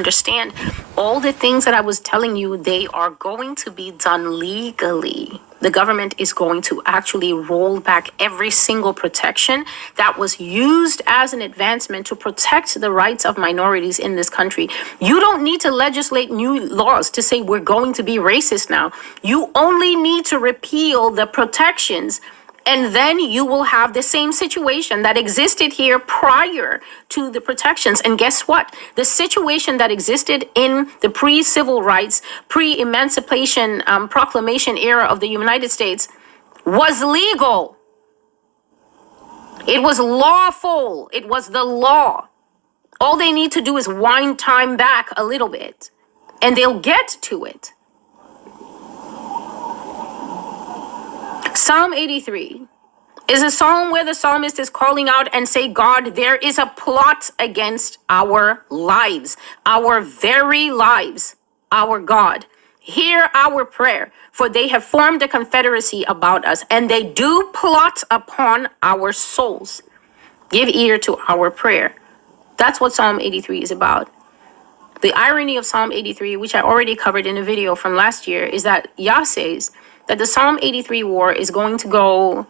understand all the things that I was telling you, they are going to be done legally. The government is going to actually roll back every single protection that was used as an advancement to protect the rights of minorities in this country. You don't need to legislate new laws to say we're going to be racist now. You only need to repeal the protections, and then you will have the same situation that existed here prior to the protections. And guess what? The situation that existed in the pre-civil rights, pre-emancipation proclamation era of the United States was legal. It was lawful. It was the law. All they need to do is wind time back a little bit, and they'll get to it. Psalm 83 is a psalm where the psalmist is calling out and say, God, there is a plot against our lives, our very lives, our God. Hear our prayer, for they have formed a confederacy about us, and they do plot upon our souls. Give ear to our prayer. That's what Psalm 83 is about. The irony of Psalm 83, which I already covered in a video from last year, is that Yah says that the Psalm 83 war is going to go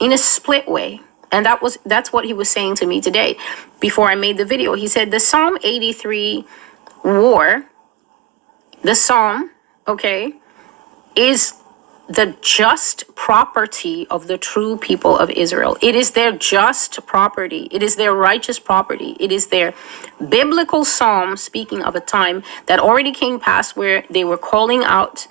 in a split way. And that's what he was saying to me today before I made the video. He said the Psalm 83 war, the Psalm, is the just property of the true people of Israel. It is their just property. It is their righteous property. It is their biblical psalm, speaking of a time that already came past where they were calling out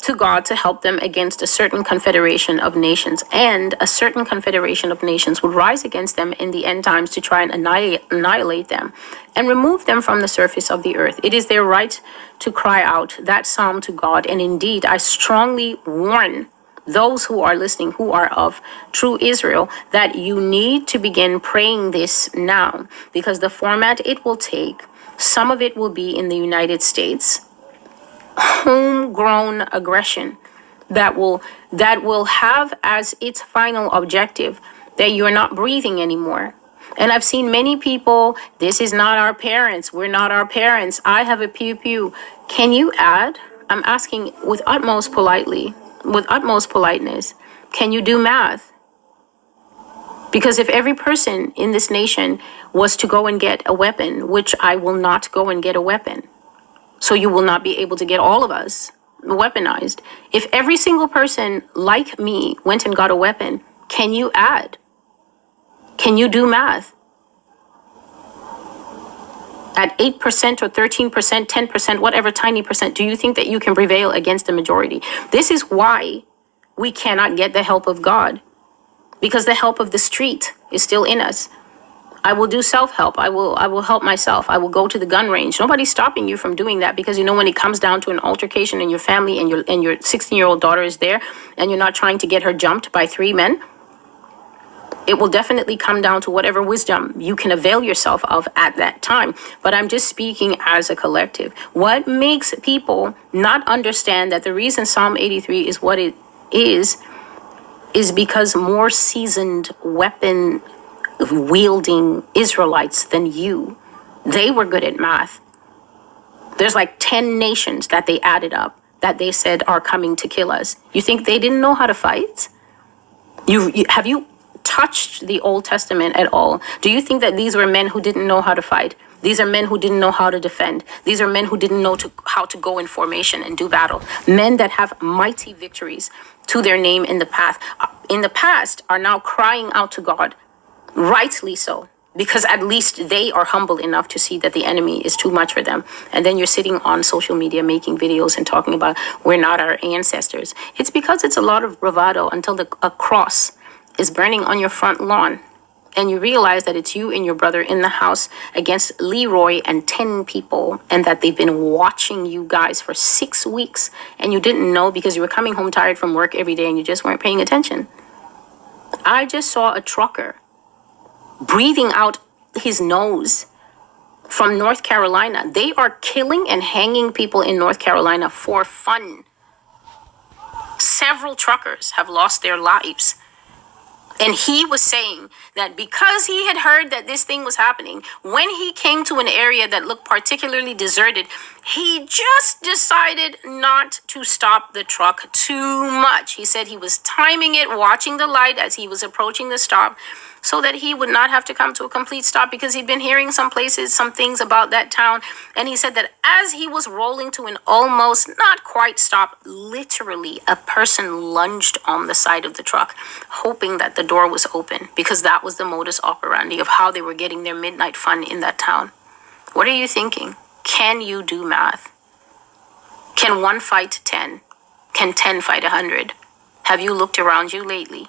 to God to help them against a certain confederation of nations, and a certain confederation of nations would rise against them in the end times to try and annihilate them and remove them from the surface of the earth. It is their right to cry out that psalm to God. And indeed, I strongly warn those who are listening, who are of true Israel, that you need to begin praying this now, because the format it will take, some of it will be in the United States, homegrown aggression that will have as its final objective that you're not breathing anymore. And I've seen many people, this is not our parents, we're not our parents, I have a pew pew. Can you add? I'm asking with utmost politeness, can you do math? Because if every person in this nation was to go and get a weapon, which I will not go and get a weapon, so you will not be able to get all of us weaponized. If every single person like me went and got a weapon, can you add? Can you do math? At 8% or 13%, 10%, whatever tiny percent, do you think that you can prevail against the majority? This is why we cannot get the help of God, because the help of the street is still in us. I will do self-help. I will help myself. I will go to the gun range. Nobody's stopping you from doing that, because when it comes down to an altercation in your family and your 16-year-old daughter is there and you're not trying to get her jumped by 3 men, it will definitely come down to whatever wisdom you can avail yourself of at that time. But I'm just speaking as a collective. What makes people not understand that the reason Psalm 83 is what it is because more seasoned weapon wielding Israelites than you, they were good at math. There's like 10 nations that they added up that they said are coming to kill us. You think they didn't know how to fight? Have you touched the Old Testament at all? Do you think that these were men who didn't know how to fight? These are men who didn't know how to defend. These are men who didn't know how to go in formation and do battle. Men that have mighty victories to their name in the past are now crying out to God. Rightly so, because at least they are humble enough to see that the enemy is too much for them. And then you're sitting on social media making videos and talking about we're not our ancestors. It's because it's a lot of bravado until a cross is burning on your front lawn and you realize that it's you and your brother in the house against Leroy and 10 people, and that they've been watching you guys for 6 weeks and you didn't know because you were coming home tired from work every day and you just weren't paying attention. I just saw a trucker breathing out his nose from North Carolina. They are killing and hanging people in North Carolina for fun. Several truckers have lost their lives And he was saying that because he had heard that this thing was happening, when he came to an area that looked particularly deserted, he just decided not to stop the truck too much. He said he was timing it, watching the light as he was approaching the stop, so that he would not have to come to a complete stop, because he'd been hearing some places, some things about that town. And he said that as he was rolling to an almost not quite stop, literally a person lunged on the side of the truck, hoping that the door was open, because that was the modus operandi of how they were getting their midnight fun in that town. What are you thinking? Can you do math? Can 1 fight 10? Can 10 fight 100? Have you looked around you lately?